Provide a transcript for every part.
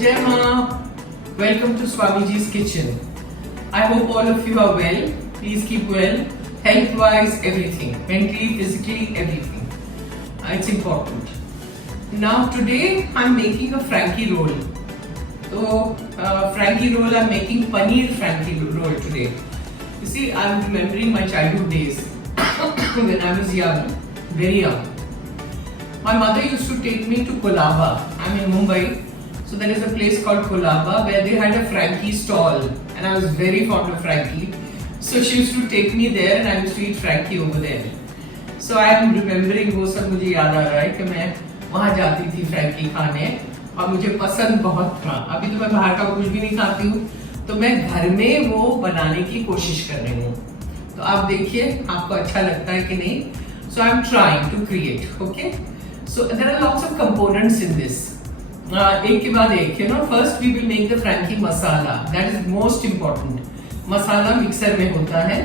Jai Ma, welcome to Swamiji's kitchen. I hope all of you are well. Please keep well. Health-wise, everything. Mentally, physically, everything. It's important. Now today I'm making a Frankie roll. So Frankie roll, I'm making paneer Frankie roll today. You see, I'm remembering my childhood days when I was young, very young. My mother used to take me to Kolaba. I'm in Mumbai. So there is a place called Kolaba where they had a Frankie stall and I was very fond of Frankie. So she used to take me there and I used to eat Frankie over there. So I am remembering वो सब मुझे याद आ रहा है कि मैं वहाँ जाती थी फ्रैंकी खाने और मुझे पसंद बहुत था. अभी तो मैं बाहर का कुछ भी नहीं खाती हूँ, तो मैं घर में वो बनाने की कोशिश कर रही हूँ. तो आप देखिए आपको अच्छा लगता है कि नहीं. So I am trying to create. Okay. So there are lots of components in this. एक के बाद एक, first we will make the Frankie masala. That is most important. Masala mixer में होता है.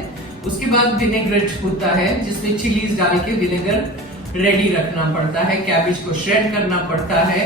उसके बाद विनेग्रेट होता है जिसमें चिलीज डाल के विनेगर रेडी रखना पड़ता है. कैबेज को श्रेड करना पड़ता है.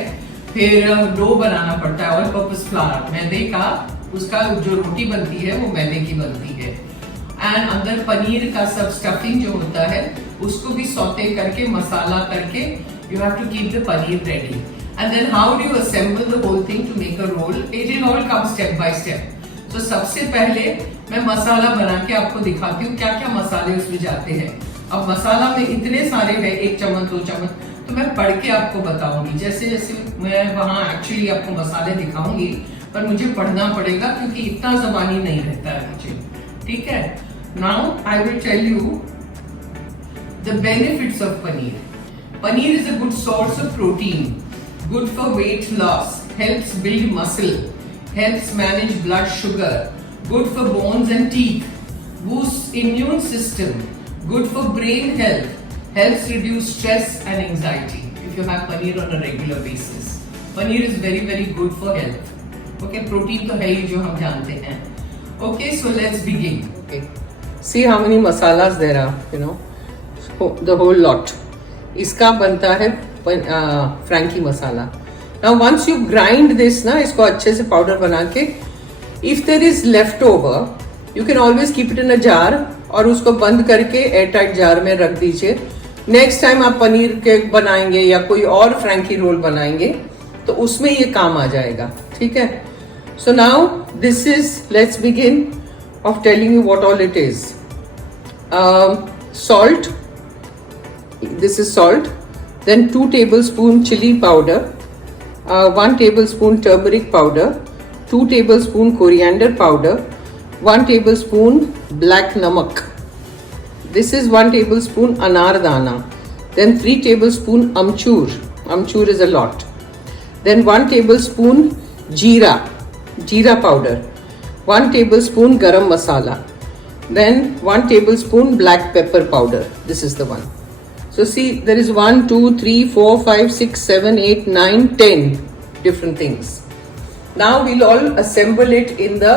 फिर डो बनाना पड़ता है. ऑल पर्पस फ्लावर मैदे का, उसका जो रोटी बनती है वो मैदे की बनती है. एंड अंदर पनीर का सब स्टफिंग जो होता है उसको भी सौते करके मसाला करके you have to keep the paneer ready. And then how do you assemble the whole thing to make a roll? It will all come step by step. So सबसे पहले मैं मसाला बना के आपको दिखाती हूँ क्या क्या मसाले उसमें जाते हैं. अब मसाला में इतने सारे हैं, 1 चम्मच 2 चम्मच, तो मैं पढ़ के आपको बताऊंगी. जैसे जैसे मैं वहाँ एक्चुअली आपको मसाले दिखाऊंगी, पर मुझे पढ़ना पड़ेगा क्योंकि इतना ज़बानी नहीं रहता है मुझे. ठीक है. Now I will tell you the benefits of paneer. Paneer is a good source of protein, good for weight loss, helps build muscle, helps manage blood sugar, good for bones and teeth, boosts immune system, good for brain health, helps reduce stress and anxiety if you have paneer on a regular basis. Paneer is very very good for health. Okay, protein तो है ही जो हम जानते हैं. Okay, so let's begin. Okay, see how many masalas there are, the whole lot. इसका बनता है frankie masala. Now once you grind this ना, इसको अच्छे से पाउडर बना के, if there is left over you can always keep it in a jar और उसको बंद करके एयर टाइट जार में रख दीजिए. नेक्स्ट टाइम आप पनीर केक बनाएंगे या कोई और फ्रैंकी रोल बनाएंगे तो उसमें ये काम आ जाएगा. ठीक है. So now this is, let's begin of telling you what all it is. Salt, this is salt, then 2 tablespoon chili powder, 1 tablespoon turmeric powder, 2 tablespoon coriander powder, 1 tablespoon black namak, this is 1 tablespoon anar dana, then 3 tablespoon amchur is a lot, then 1 tablespoon jeera powder, 1 tablespoon garam masala, then 1 tablespoon black pepper powder. This is the one. So see, there is 1, 2, 3, 4, 5, 6, 7, 8, 9, 10 different things. Now we'll all assemble it in the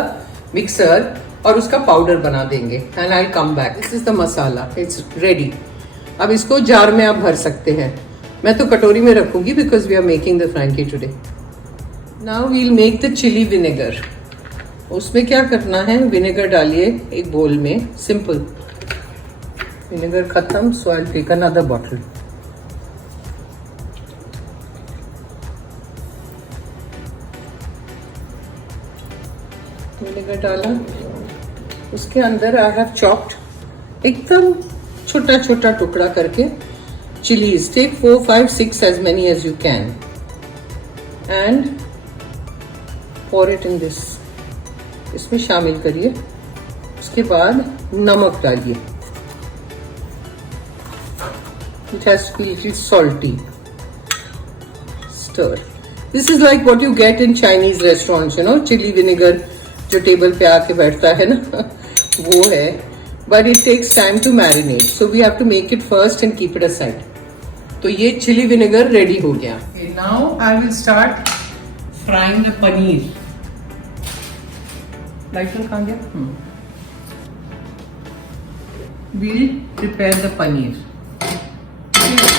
mixer और उसका powder बना देंगे. And I'll come back. This is the masala. It's ready. अब इसको jar में आप भर सकते हैं. मैं तो कटोरी में रखूंगी because we are making the Frankie today. Now we'll make the chili vinegar. उसमें क्या करना है, विनेगर डालिए एक बोल में. Simple. Vinegar khatam, so I'll take another bottle. Vinegar डाला. उसके अंदर I have chopped एकदम छोटा छोटा टुकड़ा करके chilies. Take 4, 5, 6 as many as you can and pour it in this. इसमें शामिल करिए. उसके बाद नमक डालिए. It has to be a little salty. Stir. This is like what you get in Chinese restaurants, chili vinegar जो table पे आके बैठता है ना, वो है. But it takes time to marinate, so we have to make it first and keep it aside. तो ये चिली विनेगर रेडी हो गया. Okay, now I will start frying the paneer. Lighter कहाँ गया? We'll prepare the paneer.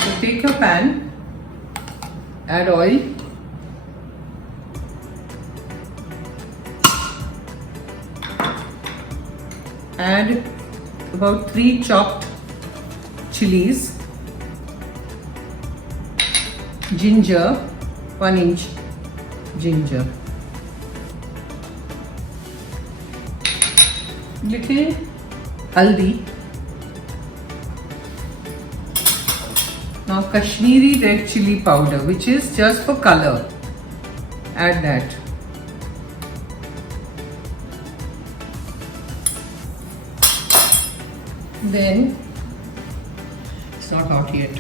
So take your pan, add oil, add about 3 chopped chilies, ginger, 1 inch ginger, little haldi. Now Kashmiri red chili powder, which is just for color, add that. Then it's not hot yet.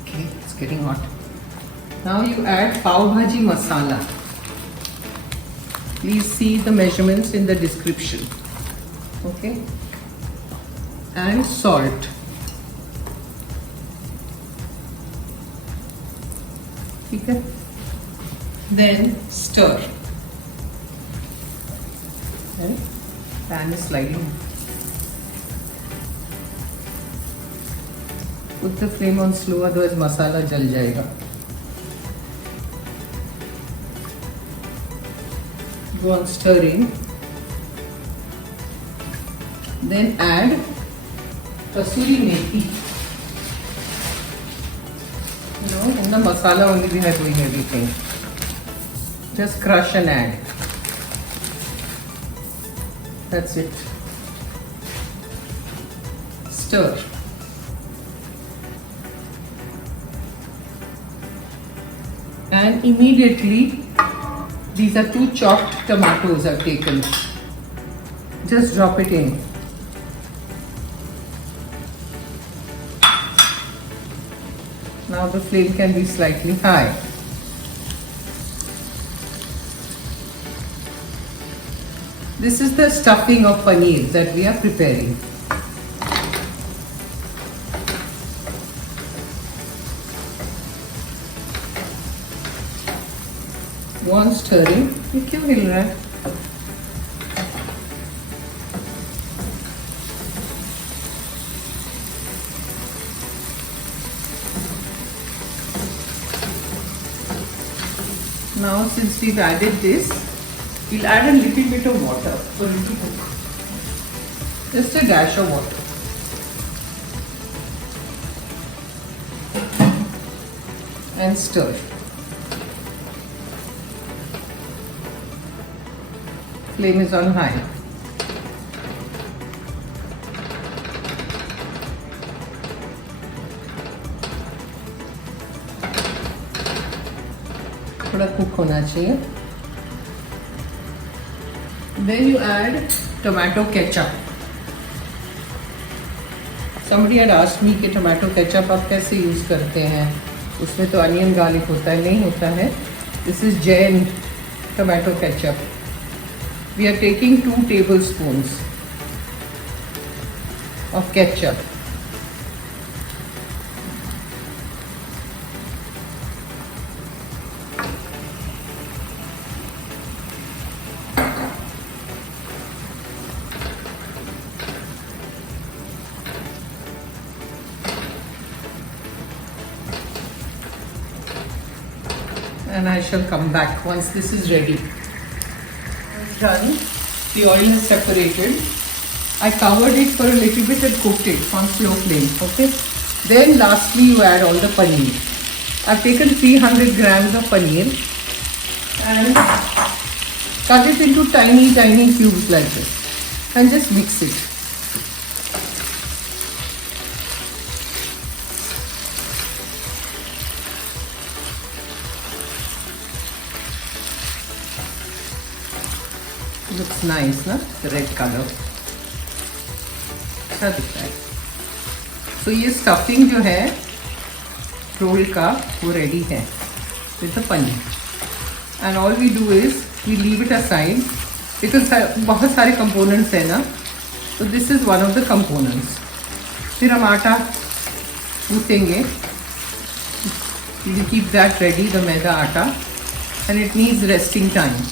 Okay, it's getting hot. Now you add pav bhaji masala. Please see the measurements in the description. Okay, and salt. Okay. Then stir. Okay. Pan is sliding. Put the flame on slow, otherwise masala jal jayega. Go on stirring. Then add kasuri methi. In the masala only we are doing everything. Just crush and add. That's it. Stir. And immediately, these are 2 chopped tomatoes I've taken. Just drop it in. Now the flame can be slightly high. This is the stuffing of paneer that we are preparing. Go on stirring. ये क्यों हिल रहा है? Now since we've added this, we'll add a little bit of water. Just a dash of water. And stir. Flame is on high. थोड़ा cook होना चाहिए. Then you add tomato ketchup. Somebody had asked me कि tomato ketchup आप कैसे use करते हैं? उसमें तो अनियन गार्लिक होता है, नहीं होता है. This is Jain tomato ketchup. We are taking 2 tablespoons of ketchup. And I shall come back once this is ready. Done. The oil is separated. I covered it for a little bit and cooked it on slow flame. Okay. Then lastly you add all the paneer. I've taken 300 grams of paneer and cut it into tiny cubes like this and just mix it. Looks nice, ना? The red color. अच्छा दिखता है. So ये stuffing जो है role का वो ready है with the paneer. And all we do is we leave it aside because बहुत सारे components है ना. So this is one of the components. फिर हम आटा गूँथेंगे. We will keep that ready, the मैदा आटा, and it needs resting time.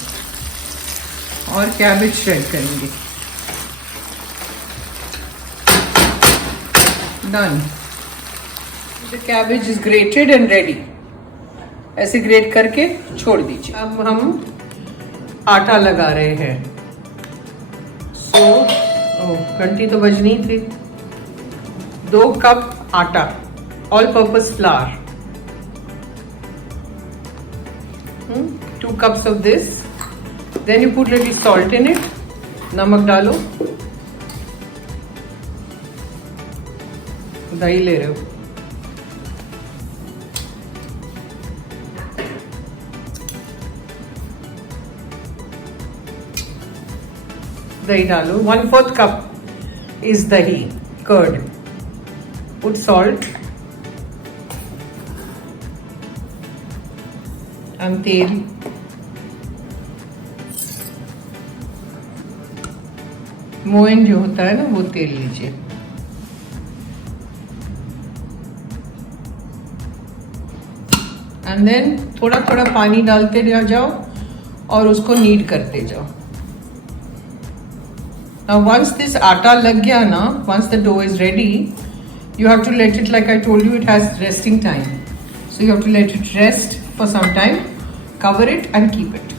और cabbage shred करेंगे. Done. The cabbage is grated and ready. ऐसे ग्रेट करके छोड़ दीजिए। अब हम आटा लगा रहे हैं। घंटी तो बजनी थी। 2 कप आटा, all purpose flower, 2 cups of this. Then you put little salt in it. नमक डालो। दही ले रहे हो, दही डालो। 1/4 cup is dahi, curd. Put salt and तेल। मोइन जो होता है ना, वो तेल लीजिए। एंड देन थोड़ा थोड़ा पानी डालते जाओ और उसको नीड करते जाओ। Now once this आटा लग गया ना, once the dough is ready, you have to let it, like I told you, it has resting time. So you have to let it rest for some time, cover it and keep it.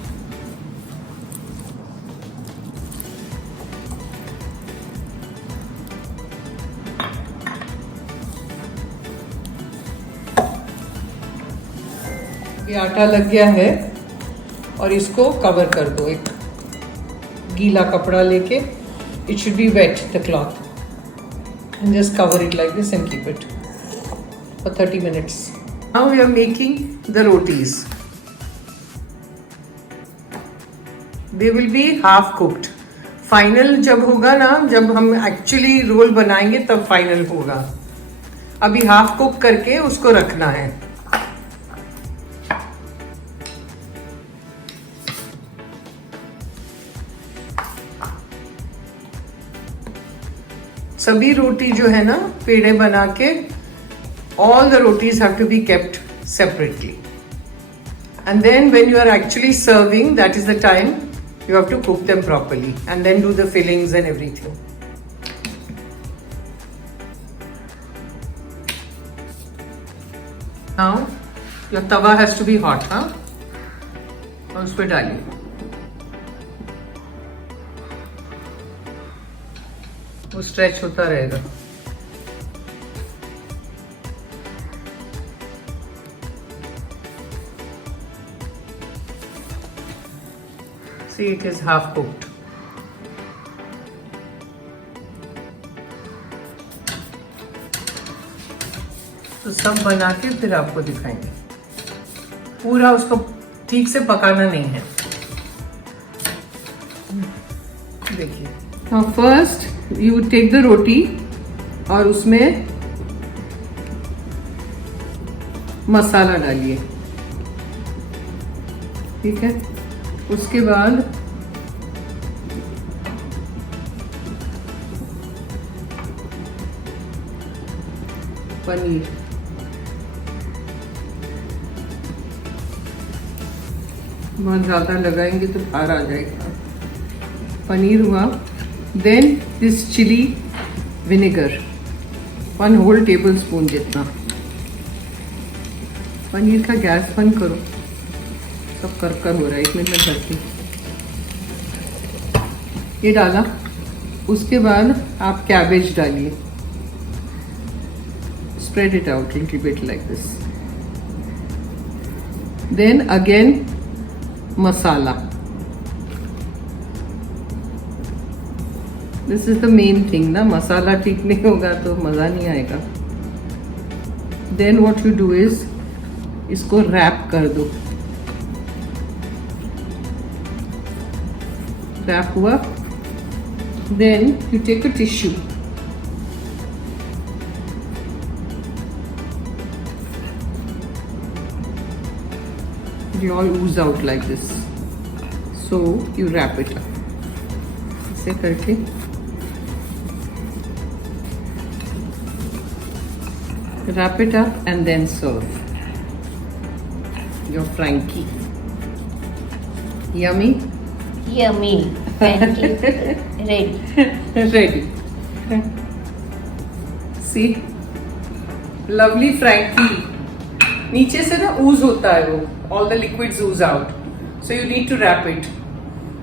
ये आटा लग गया है और इसको cover कर दो। एक गीला कपड़ा लेके, it should be wet, the cloth, and just cover it like this and keep it for 30 minutes. Now we are making the rotis. They will be half cooked. Final जब होगा ना, जब हम actually रोल बनाएंगे तब final होगा। अभी half cook करके उसको रखना है। सभी रोटी जो है ना, पेड़े बना के, all the rotis have to be kept separately. And then when you are actually serving, that is the time you have to cook them properly and then do the fillings and everything. Now your tawa has to be hot, हाँ? और उस पर डालिए। वो stretch होता रहेगा। See, it is half cooked. तो सब बना के फिर आपको दिखाएंगे। पूरा उसको ठीक से पकाना नहीं है। देखिए, now first you take the रोटी और उसमें मसाला डालिए, ठीक है। उसके बाद पनीर, बहुत ज़्यादा लगाएंगे तो बाहर आ जाएगा। पनीर हुआ। Then this chili vinegar 1 whole tablespoon जितना। पनीर का गैस बंद करो, सब कर हो रहा है। 1 मिनट में करती। ये डाला। उसके बाद आप कैबेज डालिए, spread it out little bit like this. Then again masala. This is the main thing ना, मसाला ठीक नहीं होगा तो मज़ा नहीं आएगा। Then what you do is, इसको रैप कर दो। रैप हुआ। Then you take a tissue, you all ooze out like this, so you wrap it up ऐसे करके। Wrap it up and then serve your Frankie. Yummy? Yummy. Thank you. Ready. Ready. See? Lovely Frankie. नीचे से ना ooze होता है वो, all the liquids ooze out. So you need to wrap it.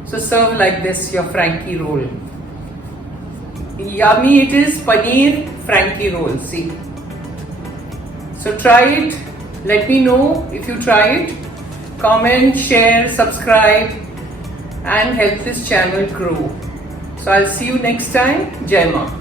So serve like this your Frankie roll. Yummy it is, paneer Frankie roll. See. So try it. Let me know if you try it. Comment, share, subscribe, and help this channel grow. So I'll see you next time. Jai Maa.